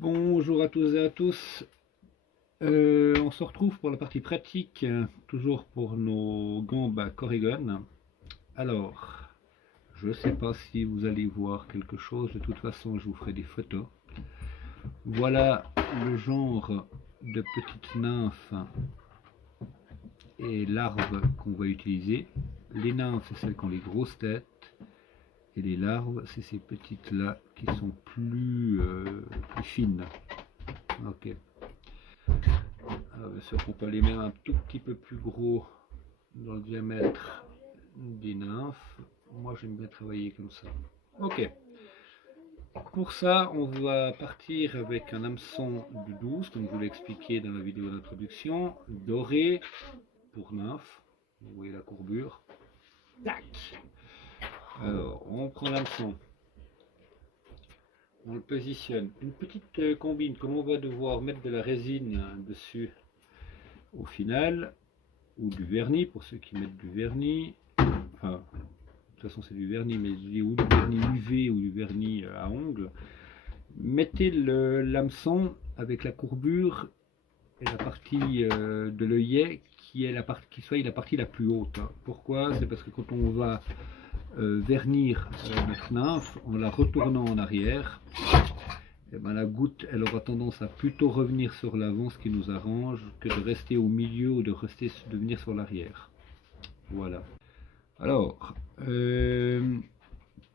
Bonjour à tous et à tous. On se retrouve pour la partie pratique, toujours pour nos gambes à Corrigan. Alors, je ne sais pas si vous allez voir quelque chose, de toute façon je vous ferai des photos. Voilà le genre de petites nymphes et larves qu'on va utiliser. Les nymphes, c'est celles qui ont les grosses têtes, et les larves, c'est ces petites là qui sont plus fines. Ok. Alors, bien sûr qu'on peut les mettre un tout petit peu plus gros dans le diamètre des nymphes. Moi j'aime bien travailler comme ça. Ok. Pour ça, on va partir avec un hameçon de 12, comme je vous l'ai expliqué dans la vidéo d'introduction, doré pour nymphe. Vous voyez la courbure. Tac. Alors, on prend l'hameçon. On le positionne. Une petite combine, comme on va devoir mettre de la résine dessus au final, ou du vernis pour ceux qui mettent du vernis. Enfin, de toute façon c'est du vernis, mais je dis ou du vernis UV ou du vernis à ongles. Mettez l'hameçon avec la courbure et la partie de l'œillet qui est qui soit la partie la plus haute. Pourquoi? C'est parce que quand on va vernir notre nymphe en la retournant en arrière, et ben la goutte elle aura tendance à plutôt revenir sur l'avant, ce qui nous arrange, que de rester au milieu ou de venir sur l'arrière. Voilà. Alors,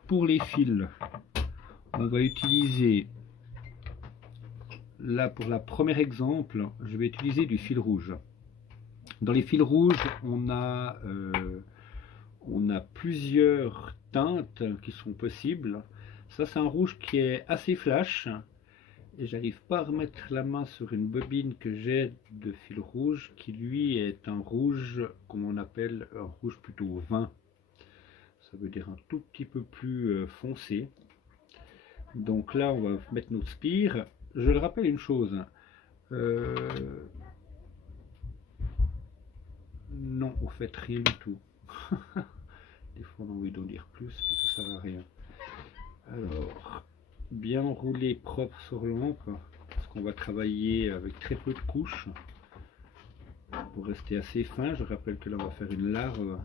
pour les fils, on va utiliser, là pour la premier exemple, je vais utiliser du fil rouge. Dans les fils rouges, on a plusieurs teintes qui sont possibles. Ça, c'est un rouge qui est assez flash. Et j'arrive pas à remettre la main sur une bobine que j'ai de fil rouge, qui lui est un rouge, comme on appelle un rouge plutôt vin. Ça veut dire un tout petit peu plus foncé. Donc là, on va mettre notre spire. Je le rappelle une chose. Non, au fait, rien du tout. Des fois, on a envie d'en dire plus, mais ça sert à rien. Alors, bien rouler propre sur l'encre, parce qu'on va travailler avec très peu de couches pour rester assez fin. Je rappelle que là, on va faire une larve.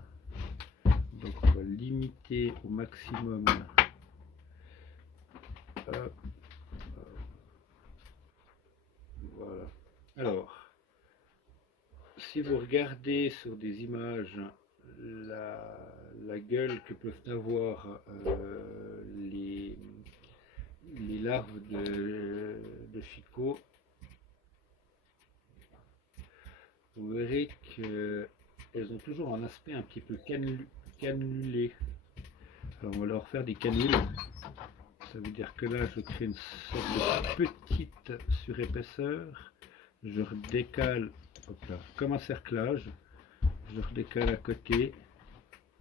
Donc, on va limiter au maximum. Hop. Voilà. Alors, si vous regardez sur des images la gueule que peuvent avoir les larves de ficot, vous verrez qu'elles ont toujours un aspect un petit peu cannulé. Alors on va leur faire des canules. Ça veut dire que là je crée une sorte de petite surépaisseur. Je redécale, hop là, comme un cerclage. Je redécale à côté.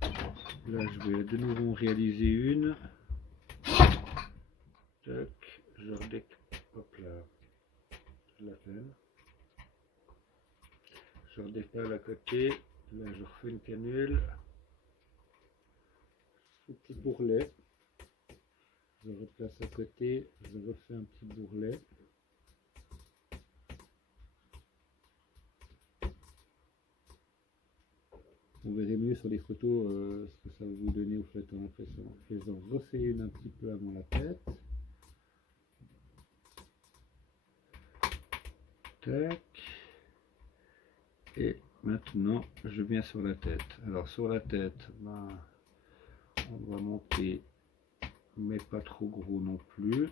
Là je vais de nouveau en réaliser une. Tac, je redécale, hop là, je la peine. Je redécale à côté. Là je refais une canule. Petit bourrelet. Je replace à côté, je refais un petit bourrelet. Vous verrez mieux sur les photos ce que ça va vous donner au fait en impression. Et j'en refais une un petit peu avant la tête. Tac. Et maintenant je viens sur la tête. Alors sur la tête, ben, on va monter, mais pas trop gros non plus.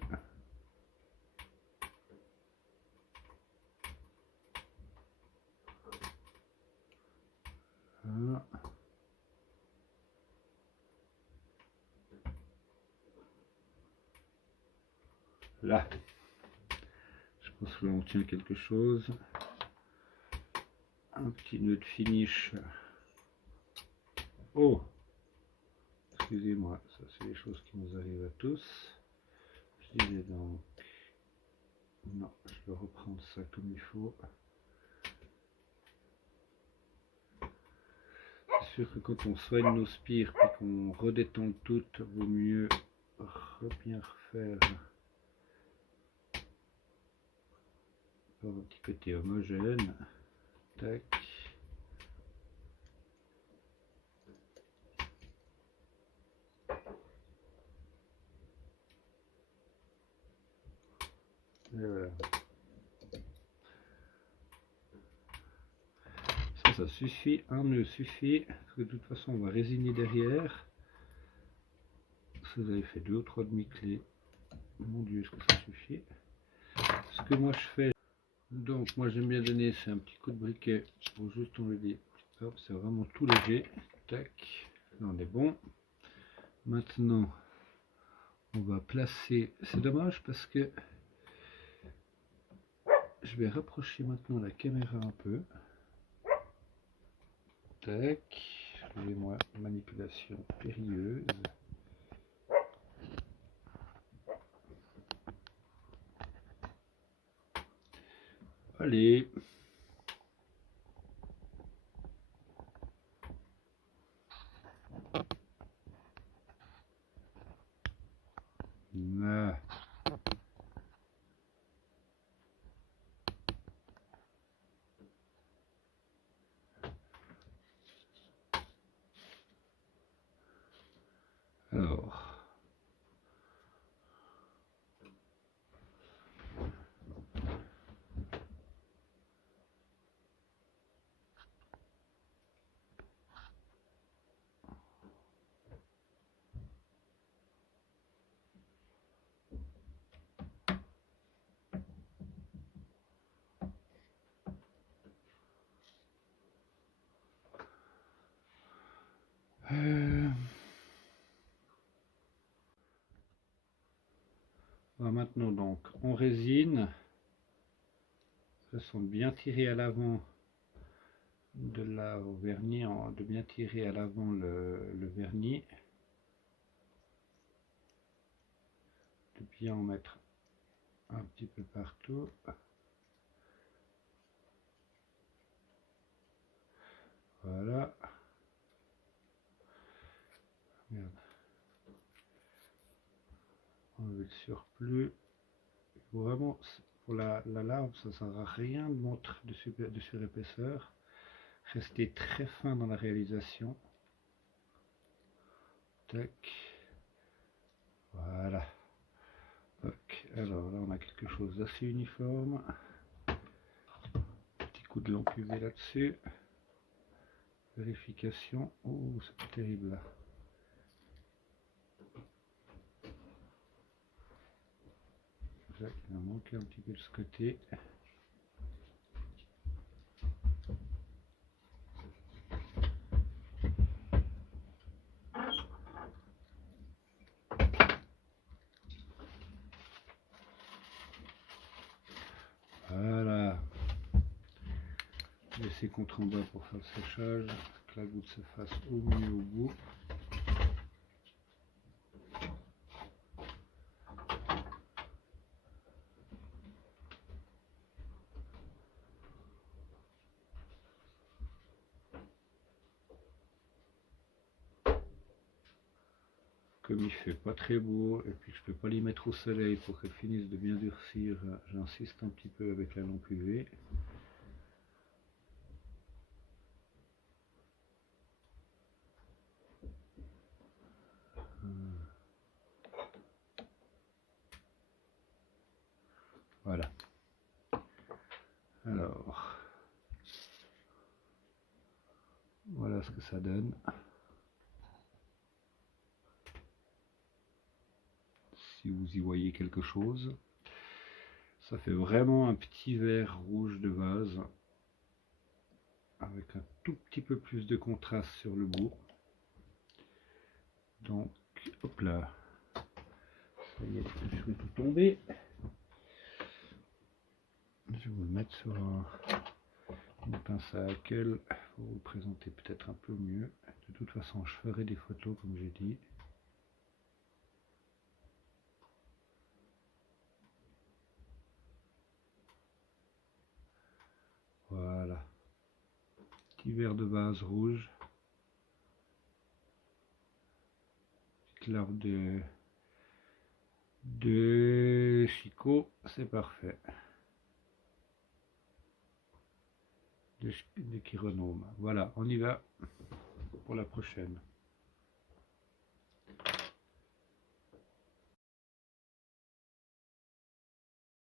Voilà. Là, je pense que là on tient quelque chose. Un petit nœud de finish. Oh, excusez-moi, ça c'est des choses qui nous arrivent à tous. Je disais donc, non, je vais reprendre ça comme il faut. C'est sûr que quand on soigne nos spires et qu'on redétend tout, vaut mieux bien refaire pour un petit côté homogène. Tac. Et voilà. Ça suffit, un nœud suffit, parce que de toute façon on va résiner derrière. Si vous avez fait 2 ou 3 demi-clés, mon dieu, est-ce que ça suffit? Ce que moi je fais, donc moi j'aime bien donner, c'est un petit coup de briquet pour juste enlever. Hop, c'est vraiment tout léger. Tac, là on est bon. Maintenant, on va placer, c'est dommage parce que je vais rapprocher maintenant la caméra un peu. Tac, excusez-moi, manipulation périlleuse. Allez. Ah. Alors. Maintenant donc on résine de façon de bien tirer à l'avant de là au vernis, de bien tirer à l'avant le vernis, de bien en mettre un petit peu partout. Voilà. Merde. Enlever le surplus. Vraiment, pour la lave, ça ne sert à rien de montrer de surépaisseur. Restez très fin dans la réalisation. Tac. Voilà. Ok. Alors là, on a quelque chose d'assez uniforme. Petit coup de lampe UV là-dessus. Vérification. Oh, c'est pas terrible là. Là, il a manqué un petit peu de ce côté. Voilà. Laissez contre en bas pour faire le séchage, que la goutte se fasse au mieux au bout. Comme il fait pas très beau et puis que je peux pas les mettre au soleil pour qu'elles finissent de bien durcir, j'insiste un petit peu avec la lampe UV. Voilà. Alors, voilà ce que ça donne. Si vous y voyez quelque chose, ça fait vraiment un petit vert rouge de vase avec un tout petit peu plus de contraste sur le bout. Donc, hop là, ça y est, je vais tout tomber. Je vais vous le mettre sur une pince à laquelle pour vous présenter peut-être un peu mieux. De toute façon, je ferai des photos comme j'ai dit. Voilà. Petit verre de vase rouge. Petite larve de chicot, c'est parfait. des chironomes. Voilà, on y va pour la prochaine.